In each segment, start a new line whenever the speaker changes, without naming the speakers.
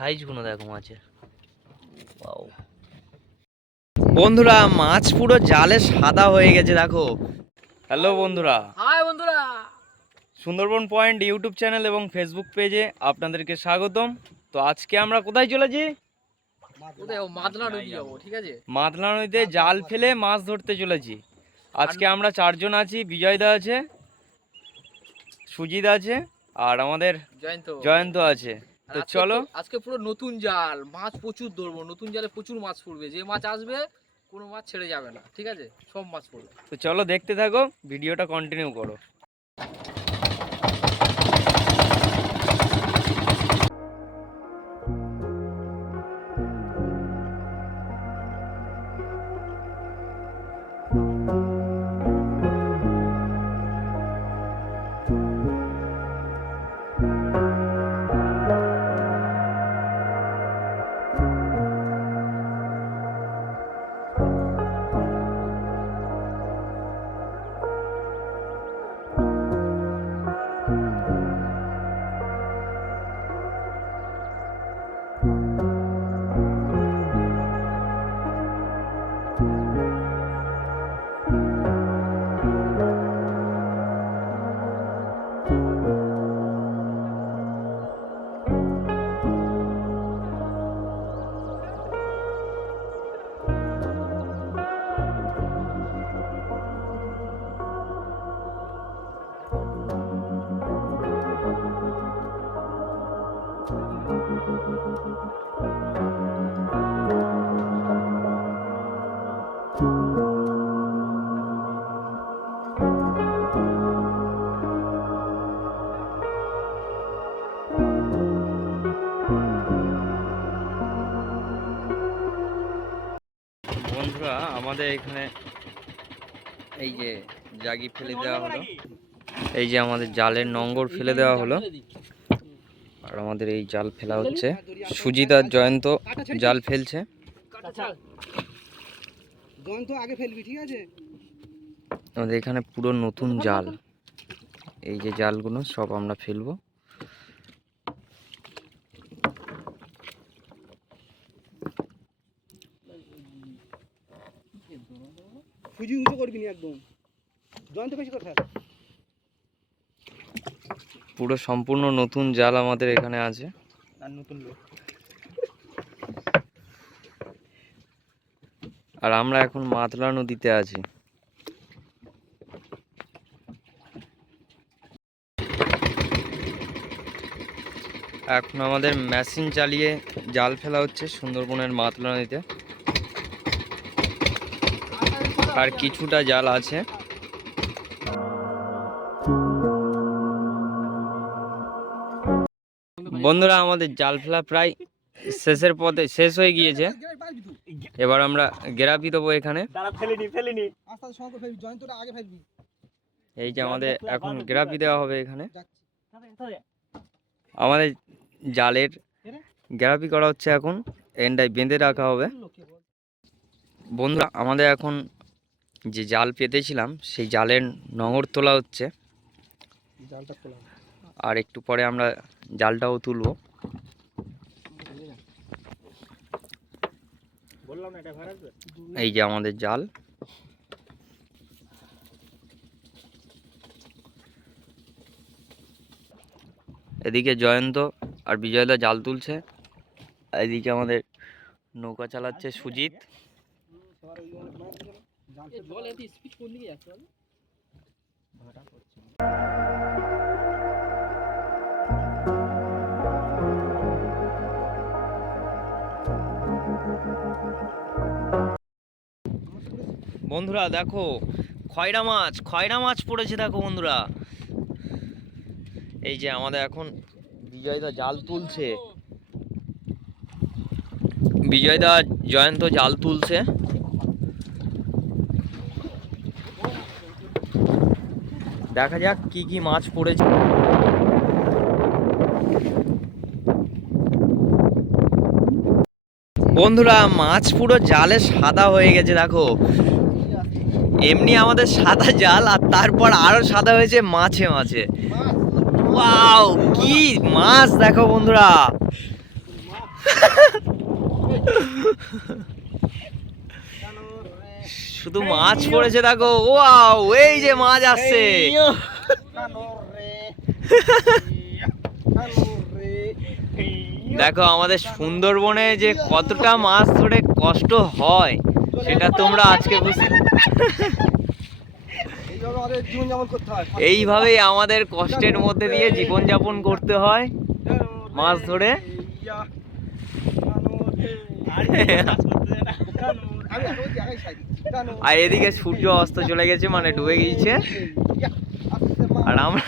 সাইজগুলো দেখো মাছের. বন্ধুরা মাছ পুরো জালে সাদা হয়ে গেছে দেখো। হ্যালো বন্ধুরা।
হাই বন্ধুরা।
সুন্দরবন পয়েন্ট ইউটিউব চ্যানেল এবং ফেসবুক পেজে আপনাদেরকে স্বাগতম। তো আজকে আমরা কোথায় চলেছি?
কোথায়? ও মাদনা নদী যাব
মাতলা নদীতে জাল ফেলে মাছ ধরতে চলেছি। আজকে আমরা চারজন আছি বিজয়দা আছে সুজিত আছে আর আমাদের
জয়ন্ত।
জয়ন্ত আছে। তো চলো।
আজকে পুরো নতুন জাল মাছ প্রচুর ধরবো নতুন জালে প্রচুর মাছ পড়বে যে মাছ আসবে কোনো মাছ ছেড়ে যাবে না ঠিক আছে? সব মাছ পড়বে।
তো চলো দেখতে থাকো ভিডিওটা কন্টিনিউ করো। বন্ধুরা, আমাদের এখানে এই যে জাগি ফেলে দেওয়া হলো। এই যে আমাদের জালের নোঙ্গর ফেলে দেওয়া হলো। আর আমাদের এই জাল ফেলা হচ্ছে। সুজিত আর জয়ন্ত জাল ফেলছে। আমাদের এখানে পুরো নতুন জাল। এই যে জালগুলো সব আমরা ফেলব।
সুজি উঁচু করবি না একদম। জয়ন্ত বেশি কথা
পুরো সম্পূর্ণ নতুন জাল আমাদের এখানে আছে।
আর নতুন লোক।
আর আমরা এখন মাতলা নদীতে আছি। এখন আমাদের মেশিন চালিয়ে জাল ফেলা হচ্ছে সুন্দরবনের মাতলা নদীতে। আর কিছুটা জাল আছে। বন্ধুরা আমাদের জাল ফেলা প্রায় শেষের পথে শেষ হয়ে গিয়েছে। এবার আমরা গেরাপি দেবো এখানে। এই যে আমাদের এখন গ্রাফি দেওয়া হবে এখানে। আমাদের জালের গ্রাফি করা হচ্ছে এখন। এন্ডায় বেঁধে রাখা হবে। বন্ধুরা আমাদের এখন যে জাল পেতেছিলাম সেই জালের নঙর তোলা হচ্ছে।
জালটা
আর একটু পরে আমরা জালটাও তুলবো। এই যে আমাদের জাল। এদিকে জয়ন্ত আর বিজয়দা জাল তুলছে। এদিকে আমাদের নৌকা চালাচ্ছে সুজিত। বন্ধুরা, দেখো, খয়রা মাছ খয়রা মাছ পড়েছে দেখো বন্ধুরা। এই যে আমাদের এখন বিজয়দা জাল তুলছে। বিজয়দা জয়ন্ত জাল তুলছে। দেখা যাক কি কি মাছ পড়েছে। বন্ধুরা, মাছ পুরো জালে সাদা হয়ে গেছে, দেখো। এমনি আমাদের সাদা জাল, আর তারপর আরও সাদা হয়েছে মাছে মাছে। কি মাছ, দেখো বন্ধুরা। শুধু মাছ পড়েছে দেখো। ওয়াও এই যে মাছ আসছে। দেখো আমাদের সুন্দরবনে যে কতটা মাছ ধরে কষ্ট হয় সেটা তোমরা আজকে বুঝতে
হয়
এইভাবেই আমাদের কষ্টের মধ্যে দিয়ে জীবনযাপন করতে হয় মাছ ধরে। আর এদিকে সূর্য অস্ত চলে গেছে মানে ডুবে গিয়েছে। আর আমরা।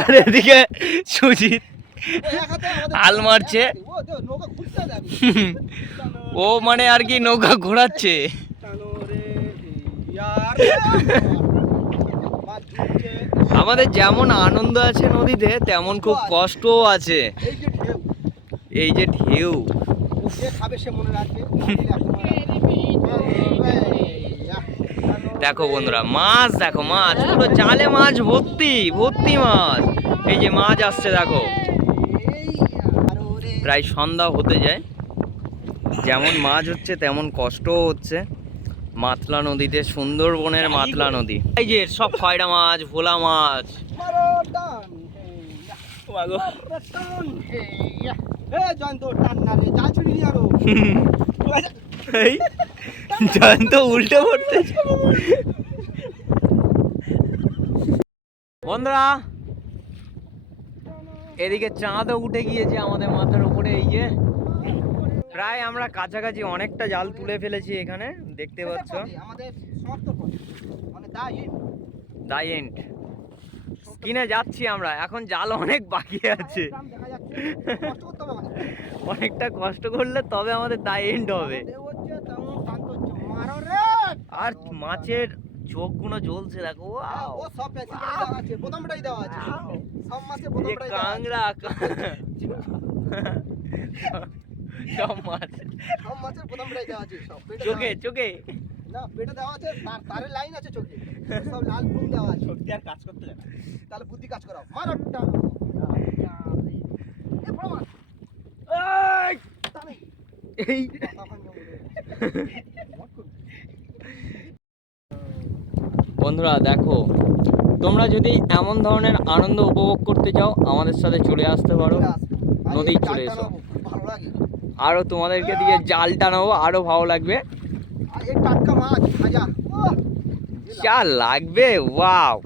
আর এদিকে সুজিত হাল মারছে।
ও
মানে আর কি নৌকা ঘোরাচ্ছে। আমাদের যেমন আনন্দ আছে নদীতে তেমন খুব কষ্টও আছে।
এই যে ঢেউ।
এই যে ঢেউ।
যে খাবে সে মনে রাখবে?
দেখো বন্ধুরা মাছ দেখো মাছ পুরো জালে মাছ ভর্তি ভর্তি মাছ। এই যে মাছ আসছে দেখো। প্রায় সন্ধ্যা হতে যায়। যেমন মাছ হচ্ছে তেমন কষ্টও হচ্ছে। মাতলা নদীতে সুন্দরবনের মাতলা নদী। এই যে সব খয়রা মাছ ভোলা মাছ। এই জয়ন্ত উল্টে পড়তেছে বন্ধুরা এদিকে চাঁদও উঠে গিয়েছে আমাদের মাথার উপরে এই যে। প্রায় আমরা কাছাকাছি অনেকটা জাল তুলে ফেলেছি এখানে দেখতে পাচ্ছ।
পথ। মানে দা
এন্ড কিনে যাচ্ছি আমরা এখন জাল অনেক বাকি আছে। অনেকটা কষ্ট করলে তবে আমাদের দা এন্ড হবে। আর মাছের চোখগুলো জ্বলছে দেখো
হ্যাঁ! ও সব দেওয়া আছে বোতামটাই দেওয়া আছে। সব বোতামটাই
কাংড়া সব মাছ
সব মাছের বোতামটাই দেওয়া আছে সব
চোখে চোখে?
না পেটে দেওয়া আছে তার তারের লাইন আছে চোখে। সব লাল ফুল দেওয়া আছে।
সত্যি আর কাজ করতে জানা
তাহলে বুদ্ধি কাজ করাও। মারো টানো এ বড় মাছ। এই! টানে
এই। বন্ধুরা দেখো তোমরা যদি এমন ধরনের আনন্দ উপভোগ করতে চাও আমাদের সাথে চলে আসতে পারো।
এই
চলে এসো।
ভালো লাগে।
আরও তোমাদেরকে দিয়ে জাল টানাবো আরও ভালো লাগবে। যা লাগবে ওয়াও।